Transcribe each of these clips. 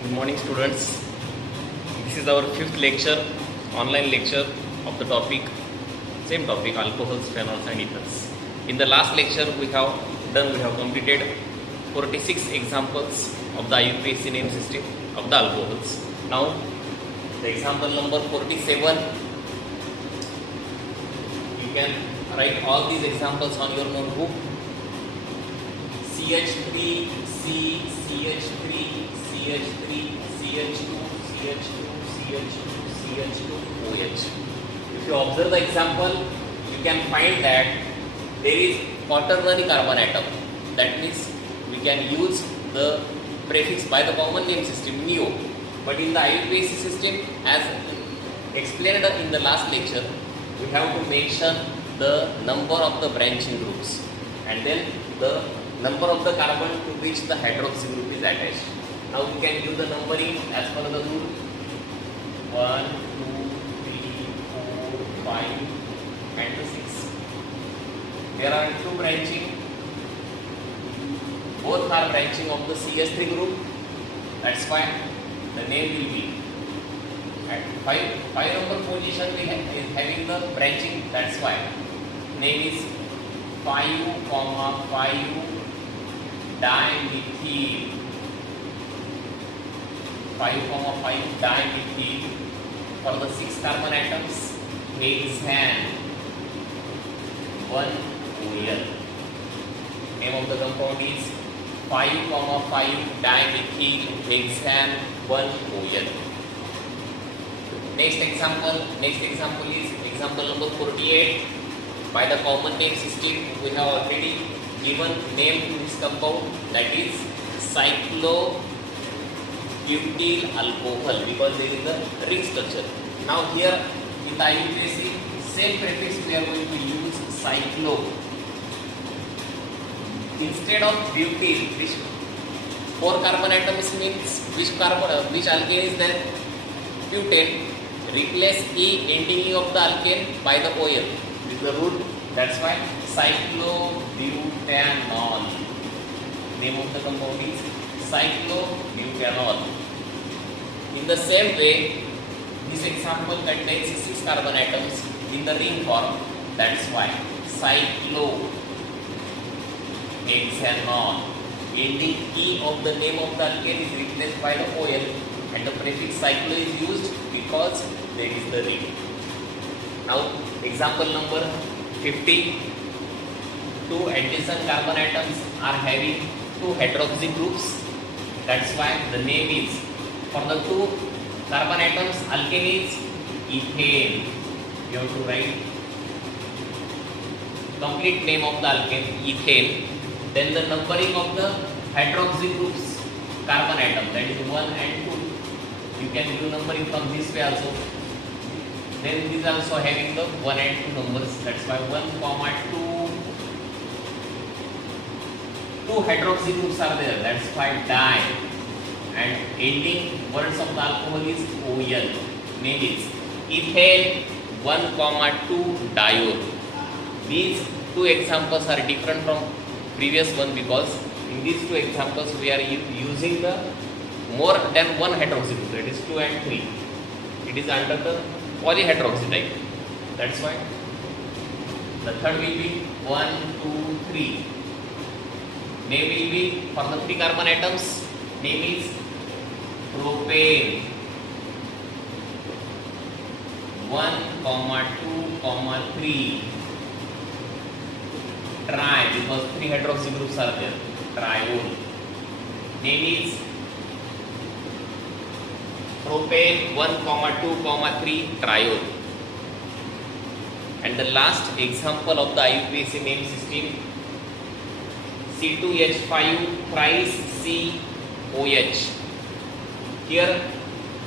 Good morning, students. This is our fifth lecture, online lecture of the topic, same topic, alcohols, phenols, and ethers. In the last lecture, we have completed 46 examples of the IUPAC name system of the alcohols. Now, the example number 47. You can write all these examples on your notebook. CH3, C, CH3, CH3, CH2, CH2, CH2, CH2, OH. If you observe the example, you can find that there is quaternary carbon atom. That means we can use the prefix by the common name system neo. But in the IUPAC system, as explained in the last lecture, we have to mention the number of the branching groups and then the number of the carbon to which the hydroxy group is attached. Now we can give the numbering as per the rule. 1, 2, 3, 4, 5 and 6. There are two branching. Both are branching of the CH3 group. That's why the name will be at 5 number position is having the branching. That's why name is 5, 5 dimethyl. 5, 5 dimethyl. For the 6 carbon atoms, hexane 1 OL. Name of the compound is 5, 5 dimethyl hexane 1 OL. Next example is example number 48. By the common name system, we have already given name to this compound, that is cyclobutyl alcohol, because there is a ring structure. Now here in the IUPAC, same prefix we are going to use cyclo. Instead of butyl, which 4 carbon atoms means which alkane is there? Butane. Replace E ending of the alkane by the OL. This is the rule. That's why cyclobutanol. Name of the compound is cyclobutanol. In the same way, this example contains 6 carbon atoms in the ring form. That's why cyclohexanol. Ending E of the name of the alkane is replaced by the OL and the prefix cyclo is used because there is the ring. Now, example number 50. 2 adjacent carbon atoms are having 2 hydroxy groups. That's why the name is, for the 2 carbon atoms, alkane is ethane. You have to write complete name of the alkane, ethane. Then the numbering of the hydroxy groups, carbon atom, that is 1 and 2. You can do numbering from this way also. Then these also having the 1 and 2 numbers. That's why 1, 2 hydroxy groups are there. That's why di. And ending words of the alcohol is OL. Name is ethane 1, 2 diol. These 2 examples are different from previous one because in these 2 examples we are using the more than 1 hydroxy group. That is 2 and 3. It is under the polyhydroxy type. That's why the third will be 1, 2, 3. Name will be for the 3 carbon atoms. Name is propane 1, 2, 3. Tri, because 3 hydroxy groups are there. Triol. Name is propane 1, 2, 3 triol. And the last example of the IUPAC name system, C2H5 thrice COH. Here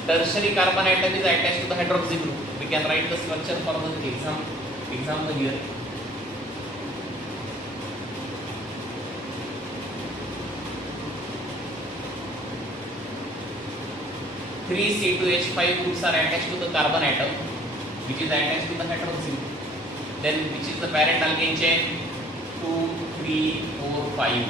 tertiary carbon atom is attached to the hydroxy group. We can write the structure for the example here. Three C2H5 groups are attached to the carbon atom, which is attached to the hydroxy group. Then which is the parent alkane chain? 2, 3, 4, 5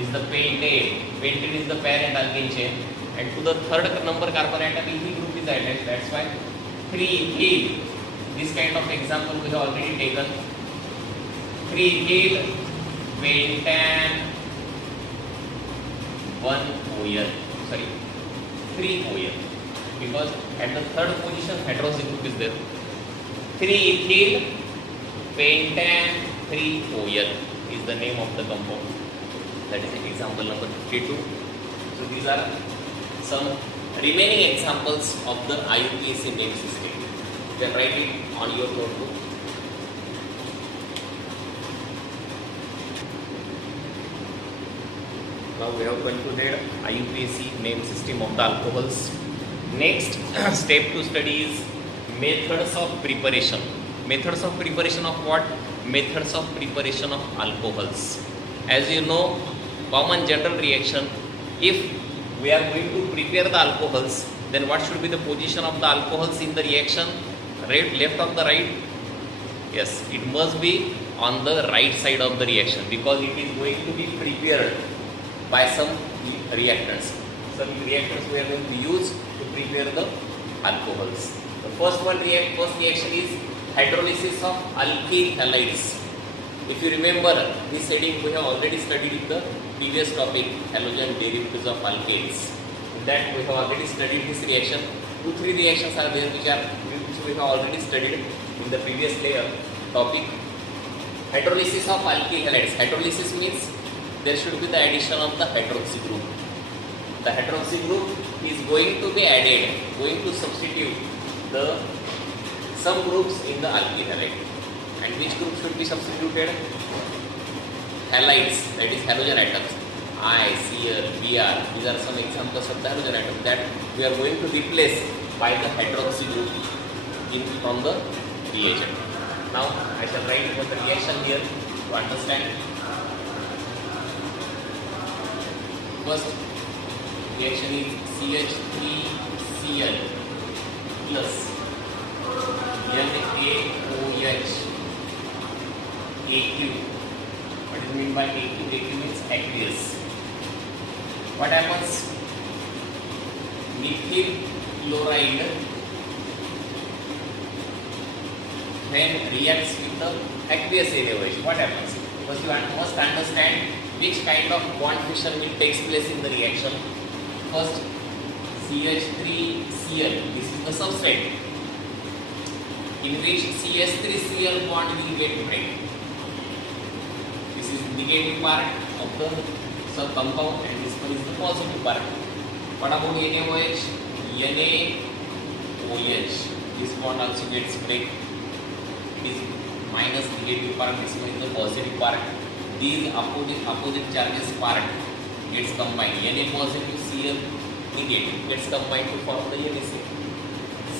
is the pentane. Pentane is the parent alkane chain, and to the third number carbon atom ethyl group is added. That's why 3-ethyl. This kind of example we have already taken. 3-ethyl pentan 1-OL. Sorry, 3-OL. Because at the third position hydroxy group is there. 3-ethyl pentan 3-OL is the name of the compound. That is example number 52. So these are some remaining examples of the IUPAC name system. You can write it on your notebook. Now we have concluded IUPAC name system of the alcohols. Next step to study is methods of preparation. Methods of preparation of what? Methods of preparation of alcohols. As you know, common general reaction, if we are going to prepare the alcohols, then what should be the position of the alcohols in the reaction? Right, left or the right? Yes, it must be on the right side of the reaction, because it is going to be prepared by some reactants. Some reactants we are going to use to prepare the alcohols. The first reaction is hydrolysis of alkyl halides. If you remember, this heading we have already studied in the previous topic, halogen derivatives of alkanes. In that we have already studied this reaction. 2-3 reactions are there which we have already studied in the previous layer topic. Hydrolysis of alkyl halides. Hydrolysis means there should be the addition of the hydroxy group. The hydroxy group is going to be added, going to substitute some groups in the alkyl halide. And which group should be substituted? Halides, that is halogen atoms. I, Cl, Br, these are some examples of the halogen atoms that we are going to replace by the hydroxy group from the reagent. Now I shall write about the reaction here to understand. First reaction is CH3Cl plus NaOH AQ. What is meant by AQ? AQ means aqueous. What happens? Methyl chloride when reacts with the aqueous NaOH. What happens? First you must understand which kind of bond fission will take place in the reaction. First CH3Cl. This is the substrate in which CH3Cl bond will get break. This is the negative part of the sub-compound and this one is the positive part. What about NaOH? NaOH. This bond also gets break. This minus negative part, this one is the positive part. These opposite charges part gets combined. Na positive, Cl negative gets combined to form the NaCl.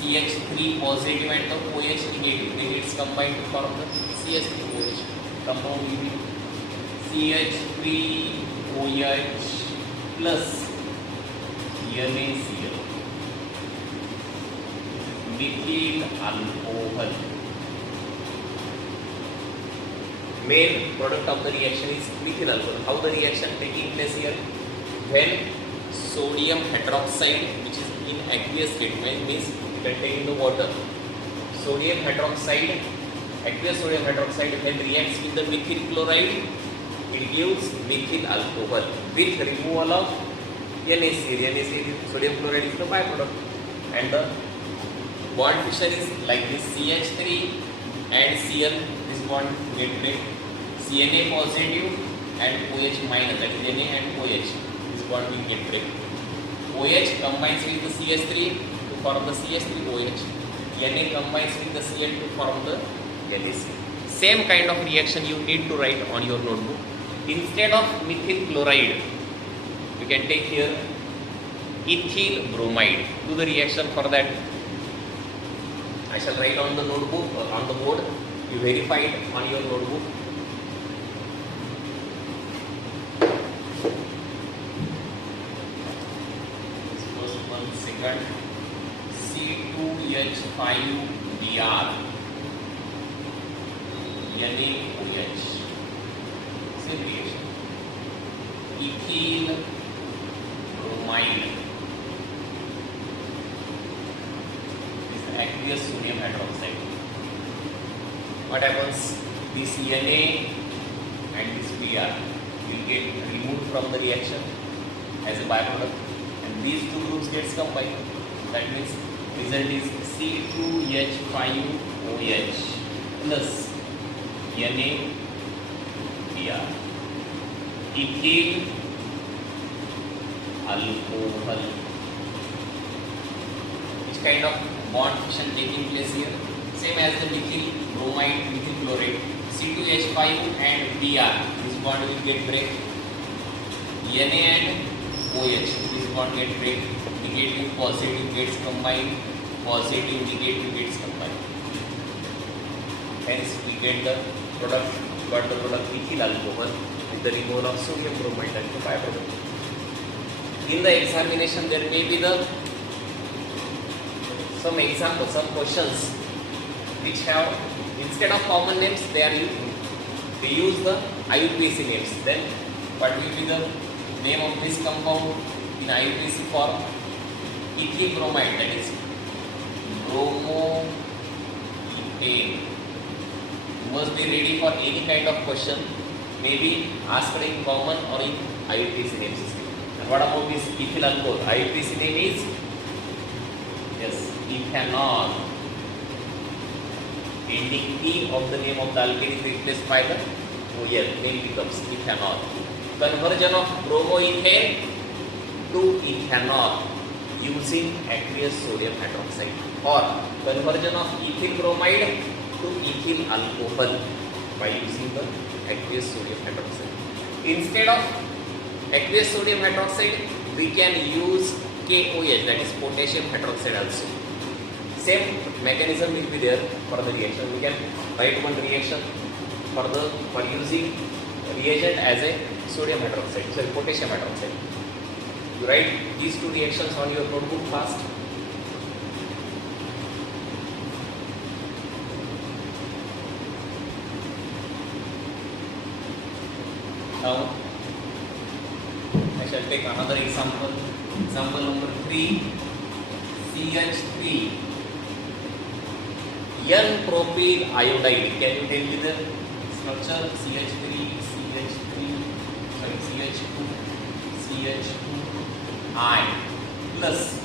CH3 positive and the OH negative, then it's combined to form the CH3OH. Compound will be CH3OH plus NaCl. Methyl alcohol. Main product of the reaction is methyl alcohol. How the reaction taking place here? When sodium hydroxide, which is in aqueous state, means contained in the water. Sodium hydroxide, aqueous sodium hydroxide, when reacts with the methyl chloride, it gives methyl alcohol with removal of NaCl. NaCl, sodium chloride is the byproduct, and the bond fission is like this: CH3 and Cl. This bond get break. Cna positive and OH minus, that is Na and OH. This bond will get break. OH combines with the CH3 to form the CH3OH. Na combines with the Cl to form the NaCl. Same kind of reaction you need to write on your notebook. Instead of methyl chloride, you can take here ethyl bromide. Do the reaction for that. I shall write on the notebook or on the board. You verify it on your notebook. First one, second. C2H5Br NaOH. Same reaction. Ethyl bromide aqueous sodium hydroxide. What happens? This Na and this Br will get removed from the reaction as a byproduct, and these two groups gets combined. That means result is C2H5OH plus NaBr, ethyl alcohol. Which kind of bond fission taking place here? Same as the methyl bromide, methyl chloride. C2H5 and Br, this bond will get break. Na and OH, this bond get break. Negative positive gets combined. Positive negative gets combined. Hence we get the product. Got the product ethyl alcohol with the removal of sodium bromide and the byproduct. In the examination, there may be some examples, some questions which have, instead of common names, they use the IUPAC names. Then what will be the name of this compound in IUPAC form? Ethyl bromide, that is bromoethane. You must be ready for any kind of question, maybe asked in common or in IUPAC name system. And what about this ethyl alcohol? IUPAC name is, yes, ethanol. Ending E of the name of the alkane is replaced by the OL. Name becomes ethanol. Conversion of bromoethane to ethanol using aqueous sodium hydroxide, or conversion of ethyl bromide to ethyl alcohol by using the aqueous sodium hydroxide. Instead of aqueous sodium hydroxide, we can use KOH, that is potassium hydroxide also. Same mechanism will be there for the reaction. We can write one reaction for using reagent as a sodium hydroxide, sorry, potassium hydroxide. You write these two reactions on your notebook fast. Now I shall take another example. Example number 3, CH3 N-propyl iodide. Can you tell me the structure? CH2, CH2I plus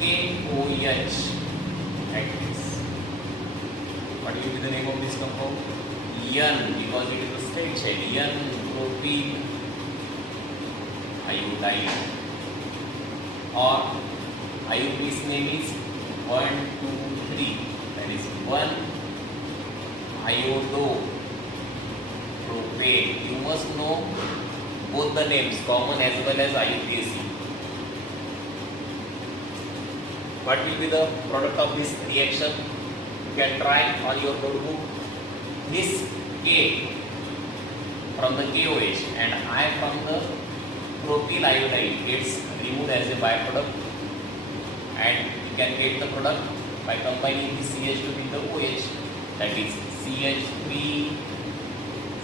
KOH like this. What will be the name of this compound? N, because it is a straight chain. N-propyl iodide, or IUPAC name is 1, 2, 3. That is 1 iodopropane. You must know both the names, common as well as IUPAC. What will be the product of this reaction? You can try on your notebook. This K from the KOH and I from the propyl iodide gets removed as a byproduct, and you can get the product by combining the CH2 with the OH, that is CH3,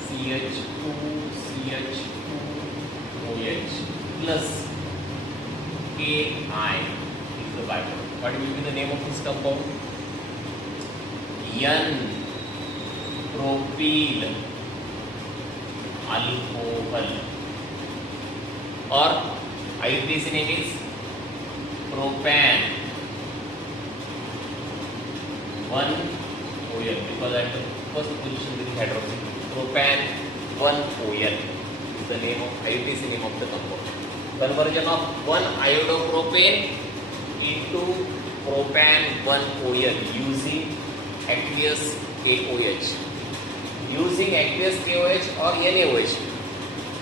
CH2, CH2OH plus Ki is the byproduct. What will be the name of this compound? N-propyl alcohol, or IUPAC name is propan 1-OL, because at the first position with hydroxy. Propan 1-OL is the name of IUPAC name of the compound. Conversion of 1 iodopropane into propan 1-OL using aqueous KOH. Using aqueous KOH or NaOH,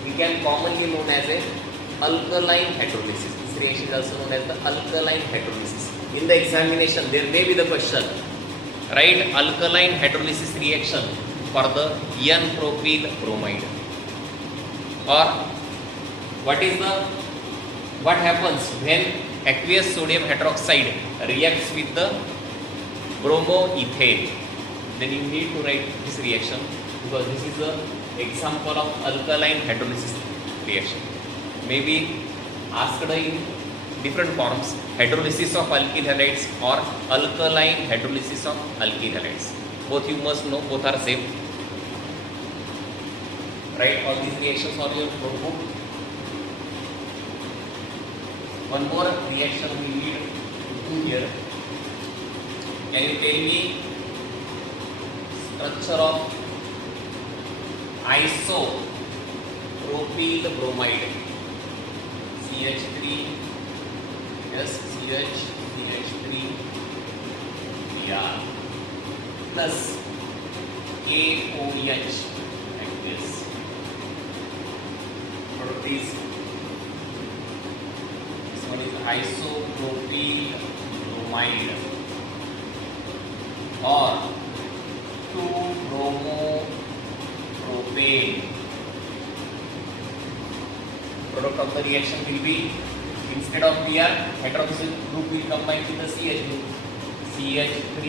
we can commonly known as a alkaline hydrolysis. This reaction is also known as the alkaline hydrolysis. In the examination, there may be the question, write alkaline hydrolysis reaction for the N-propyl bromide. Or what happens when aqueous sodium hydroxide reacts with the bromoethane? Then you need to write this reaction, because this is the example of alkaline hydrolysis reaction. Maybe asked in different forms, hydrolysis of alkyl halides or alkaline hydrolysis of alkyl halides. Both you must know, both are same. Write all these reactions on your notebook. One more reaction we need to do here. Can you tell me structure of isopropyl bromide? CH3, yes, CH3 Br plus KOH like this. Product is, this one is isopropyl bromide or 2-bromopropane. Product of the reaction will be, instead of Br, hydroxyl group will combine with the CH group. CH3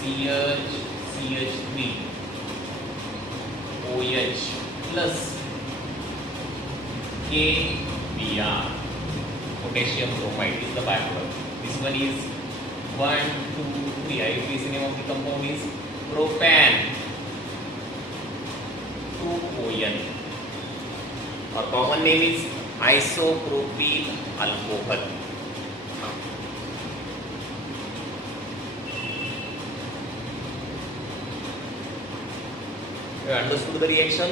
CH3 OH plus KBr, potassium bromide is the byproduct. This one is 1, 2, 3. IUPAC name of the compound is propan 2-ON. Our common name is isopropyl alcohol. You understood the reaction?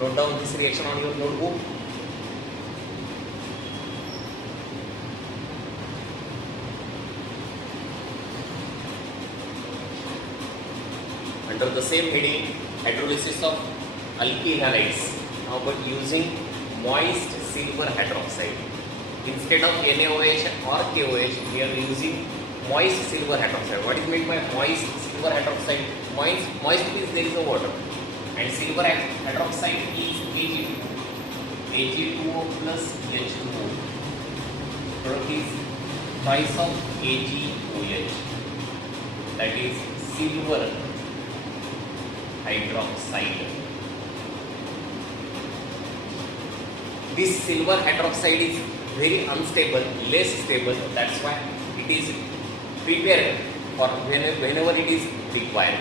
Note down this reaction on your notebook. Under the same heading, hydrolysis of alkyl halides. Now, but using moist silver hydroxide. Instead of NaOH or KOH, we are using moist silver hydroxide. What is meant by moist silver hydroxide? Moist means there is no water, and silver hydroxide is Ag2O. Ag2O plus H2O. Product is twice of AgOH. That is silver hydroxide. This silver hydroxide is very unstable, less stable. That's why it is prepared for whenever it is required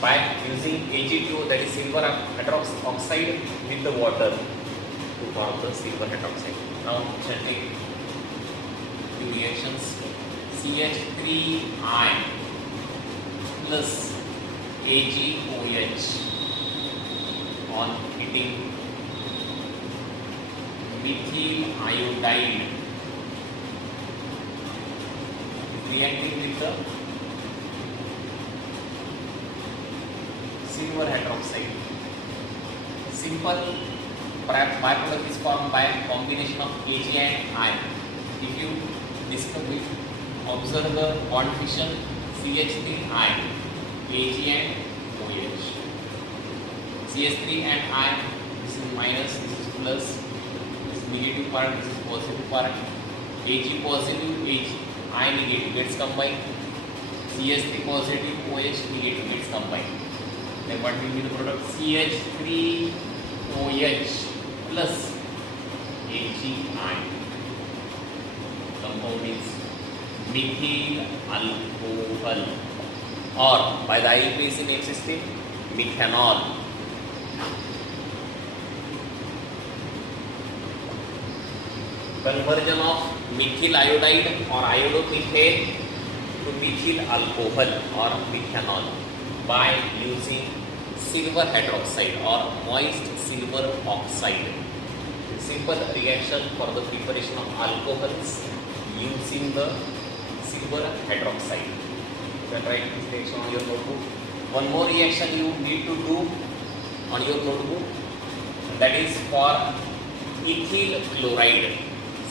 by using Ag2O, that is silver hydroxide, with the water to form the silver hydroxide. Now, shall take two reactions. CH3I plus AgOH on heating methyl iodide reacting with the silver hydroxide. Simple byproduct is formed by a combination of Ag and I. If you observe the bond fission, CH3I, Ag and OH. CH3 and I, this is minus, this is plus, this is negative part, this is positive part. Ag positive, I negative gets combined. CH3 positive, OH negative gets combined. Then what will be the product? CH3OH plus AgI. Compound is methyl alcohol, or by the IUPAC name system, methanol. Conversion of methyl iodide or iodomethane to methyl alcohol or methanol by using silver hydroxide or moist silver oxide. Simple reaction for the preparation of alcohols using the silver hydroxide. You can write this reaction on your notebook. One more reaction you need to do on your notebook, that is for ethyl chloride.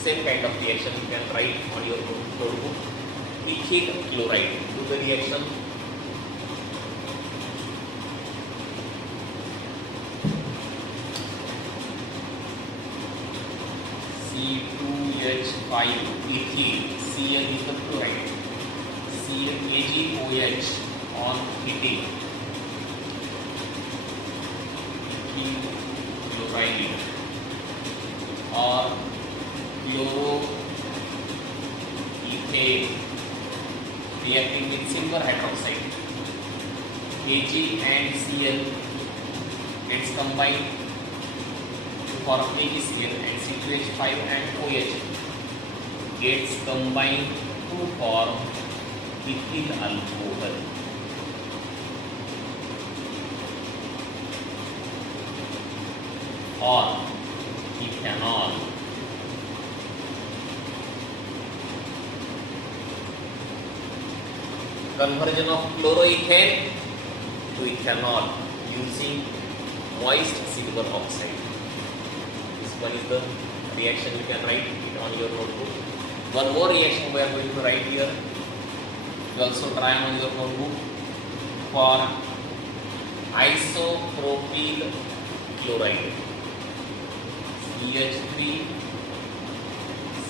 Same kind of reaction you can write on your notebook. Ethyl chloride. Do the reaction. C2H5 ethyl. Cl is the chloride. AgOH on heating. Ethyl chloride or chloro reacting with silver hydroxide. Ag and Cl gets combined to form AgCl, and C2H5 and OH gets combined to form ethyl alcohol. Or ethanol. Conversion of chloroethane to ethanol using moist silver oxide. This one is the reaction. You can write it on your notebook. One more reaction we are going to write here. You also try on your notebook. For isopropyl chloride, CH3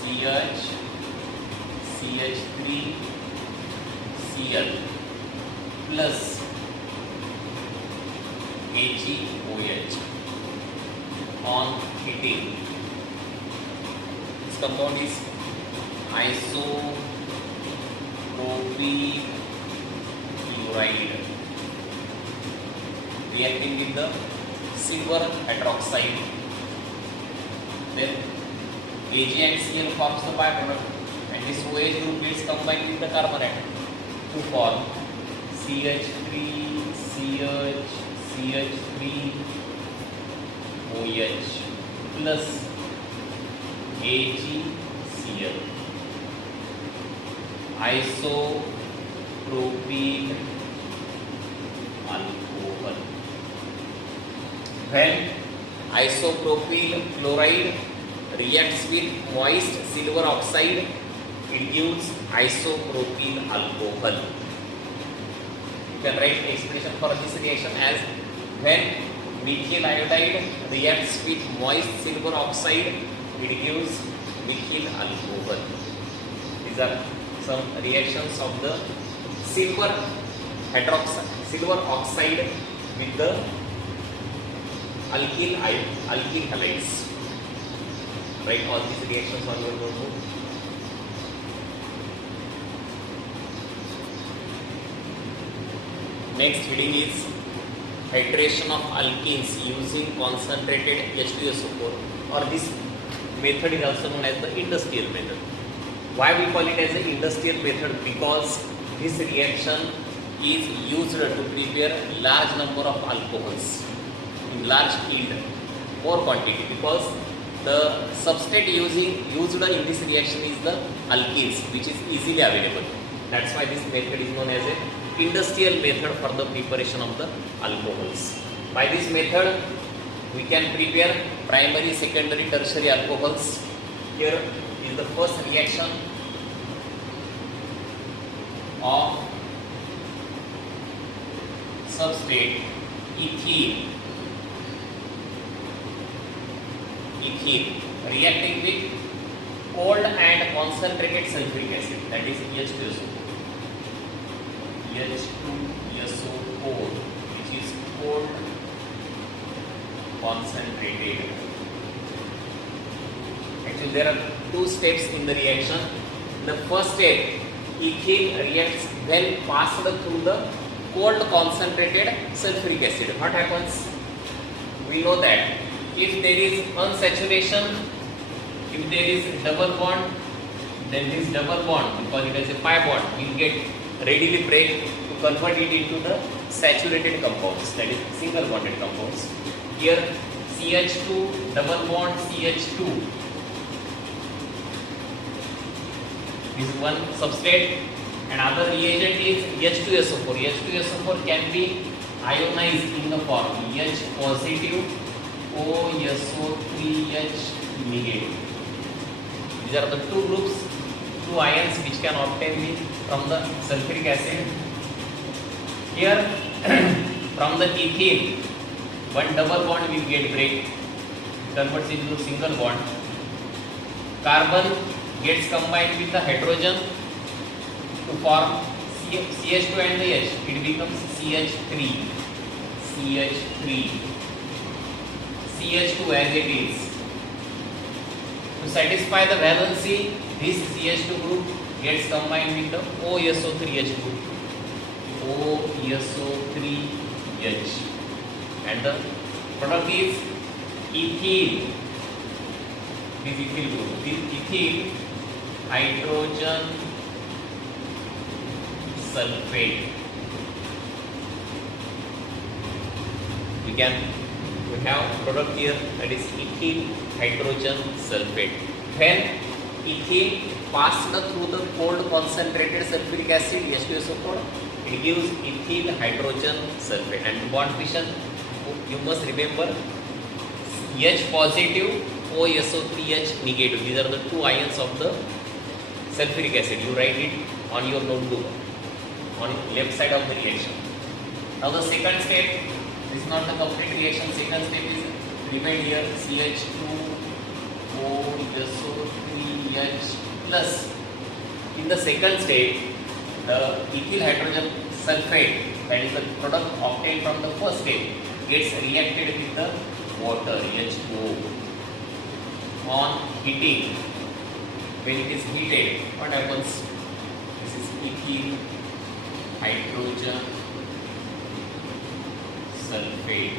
CH CH3 Cl plus AgOH on heating. This compound is isopropyl chloride reacting with the silver hydroxide. Then Ag and Cl forms the byproduct, and this OH group gets combined with the carbon atom to form CH3 CH CH3 OH plus AgCl, isopropyl alcohol. When isopropyl chloride reacts with moist silver oxide, it gives isopropyl alcohol. You can write the expression for this reaction as when methyl iodide reacts with moist silver oxide, it gives methyl alcohol. These are some reactions of the silver oxide with the alkyl halides. Write all these reactions on your notebook. Next heading is hydration of alkenes using concentrated H2SO4, or this method is also known as the industrial method. Why we call it as an industrial method? Because this reaction is used to prepare large number of alcohols in large yield, more quantity, because the substrate used in this reaction is the alkenes, which is easily available. That's why this method is known as a industrial method for the preparation of the alcohols. By this method, we can prepare primary, secondary, tertiary alcohols. Here is the first reaction of substrate ethene reacting with cold and concentrated sulfuric acid, that is H2SO4, which is cold concentrated. Actually, there are two steps in the reaction. In the first step, ethene reacts well passed through the cold concentrated sulfuric acid. What happens? We know that if there is unsaturation, if there is double bond, then this double bond, because it has a pi bond, will get readily break to convert it into the saturated compounds, that is single bonded compounds. Here CH2 double bond CH2 is one substrate, and other reagent is H2SO4. H2SO4 can be ionized in the form H positive OSO3H negative. These are the two groups, two ions which can obtain from the sulfuric acid. Here from the ethene, one double bond will get break, converts into single bond. Carbon gets combined with the hydrogen to form CH2 and the H. It becomes CH3. CH2 as it is. To satisfy the valency, this CH2 group gets combined with the OSO3H group. OSO3H. And the product is ethyl. This ethyl group. This ethyl hydrogen sulfate. We have product here, that is ethyl hydrogen sulfate. When ethyl passed through the cold concentrated sulfuric acid H2SO4, it gives ethyl hydrogen sulfate. And bond fission, you must remember, H positive, OSO3H negative. These are the two ions of the sulfuric acid. You write it on your notebook on left side of the reaction. Now the second step, this is not the complete reaction. Second step is remain here, CH2OSO3H plus. In the second step, the ethyl hydrogen sulfate, that is the product obtained from the first step, gets reacted with the water H2O. On heating, when it is heated, what happens? This is ethyl hydrogen sulfate.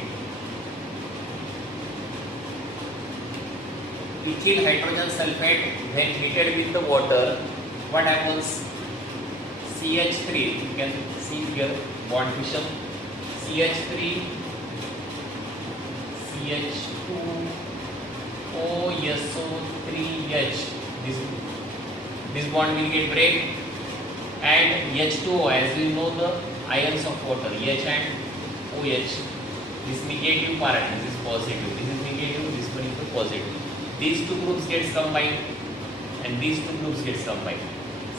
Ethyl hydrogen sulfate, when heated with the water, what happens? CH3, you can see here bond fission, CH3, CH2, OSO3H. This bond will get break, and H2O, as we know the ions of water, H and OH. This negative part, this is positive, this is negative, this one is the positive. These two groups gets combined, and these two groups gets combined.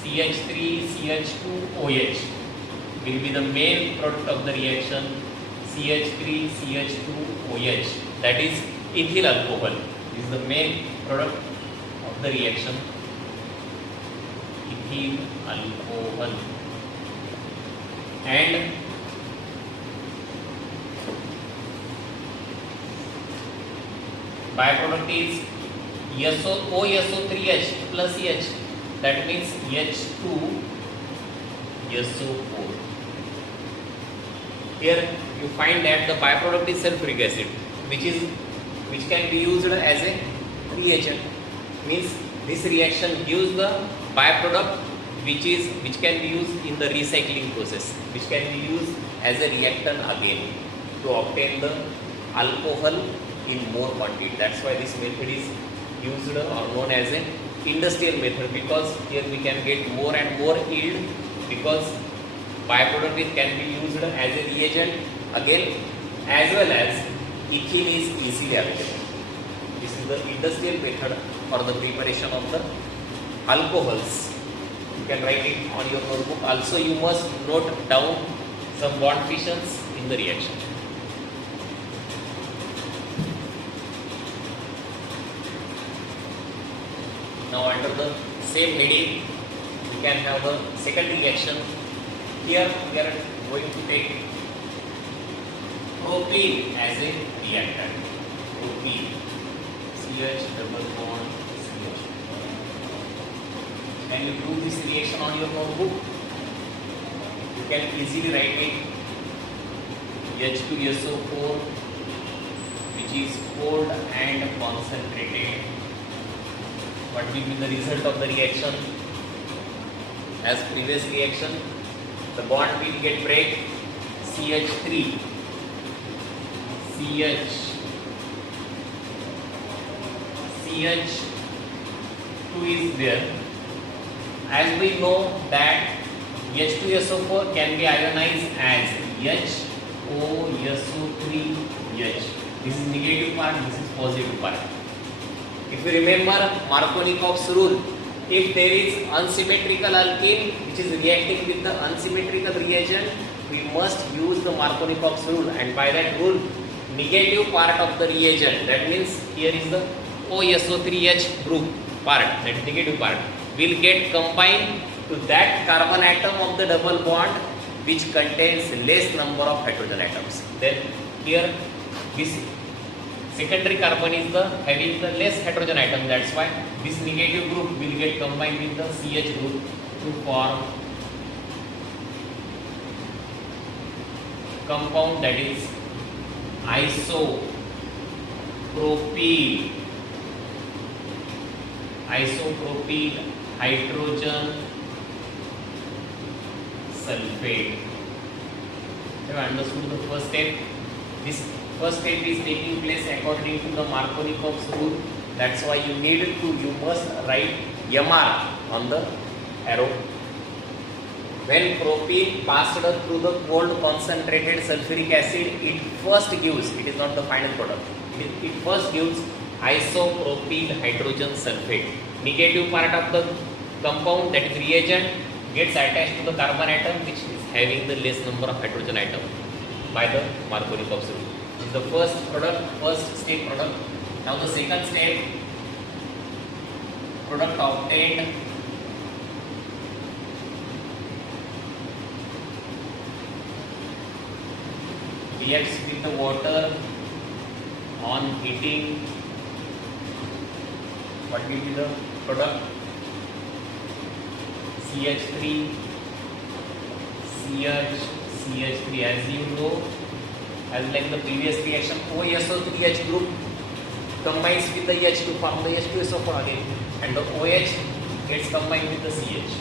CH3, CH2, OH will be the main product of the reaction. CH3, CH2, OH, that is ethyl alcohol. This is the main product of the reaction. Ethyl alcohol. And byproduct is OSO3H plus H, that means H2SO4. Here you find that the byproduct is sulfuric acid, which can be used as a reagent. Means this reaction gives the byproduct which can be used in the recycling process, which can be used as a reactant again to obtain the alcohol in more quantity. That's why this method is used or known as an industrial method, because here we can get more and more yield, because byproduct can be used as a reagent again, as well as ethyl is easily available. This is the industrial method for the preparation of the alcohols. You can write it on your notebook. Also, you must note down some bond fissions in the reaction. Now under the same heading, we can have the second reaction. Here we are going to take propene as a reactant. Propene, CH double bond CH. Can you do this reaction on your notebook? You can easily write it H2SO4, which is cold and concentrated. What will be the result of the reaction? As previous reaction, the bond will get break. CH3, CH, CH2 is there. As we know that H2SO4 can be ionized as HOSO3H. This is negative part, this is positive part. If you remember Markovnikov's rule, if there is unsymmetrical alkene which is reacting with the unsymmetrical reagent, we must use the Markovnikov's rule, and by that rule, negative part of the reagent, that means here is the OSO3H group part, that is negative part, will get combined to that carbon atom of the double bond which contains less number of hydrogen atoms. Then here this secondary carbon is having the less hydrogen atom, that's why this negative group will get combined with the CH group to to form compound that is isopropyl hydrogen sulfate. Have you understood the first step? This first step is taking place according to the Markovnikov's rule. That's why you must write MR on the arrow. When propene passed through the cold concentrated sulfuric acid, it first gives, it is not the final product, it first gives isopropyl hydrogen sulfate. Negative part of the compound, that is reagent, gets attached to the carbon atom which is having the less number of hydrogen atom by the Markovnikov's rule. This is the first step product. Now the second step, product obtained reacts with the water on heating. What will be the product? CH3, CH3. As you know, as like the previous reaction, OSO3H group combines with the H to form the H2SO4 again, and the OH gets combined with the CH.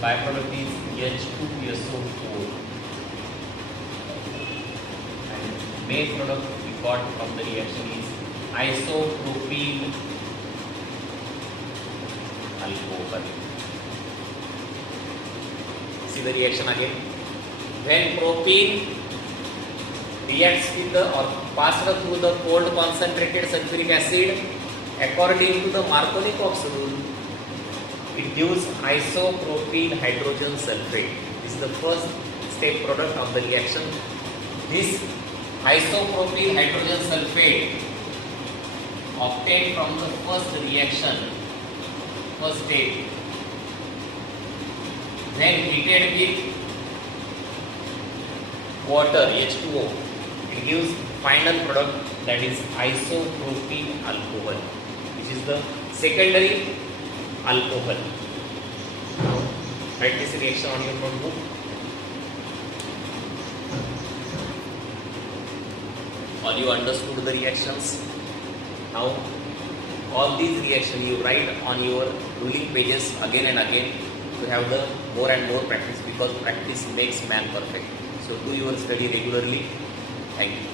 Byproduct is H2SO4. And main product we got from the reaction is isopropyl alcohol. See the reaction again. When propene reacts with the or passed through the cold concentrated sulfuric acid, according to the Markovnikov's rule, it gives isopropyl hydrogen sulfate. This is the first step product of the reaction. This isopropyl hydrogen sulfate obtained from the first reaction, first step, when heated with water H2O, it gives final product that is isopropyl alcohol, which is the secondary alcohol. Write this reaction on your notebook. All you understood the reactions. Now all these reactions you write on your ruling pages again and again to have the more and more practice, because practice makes man perfect. So do your study regularly. Thank you.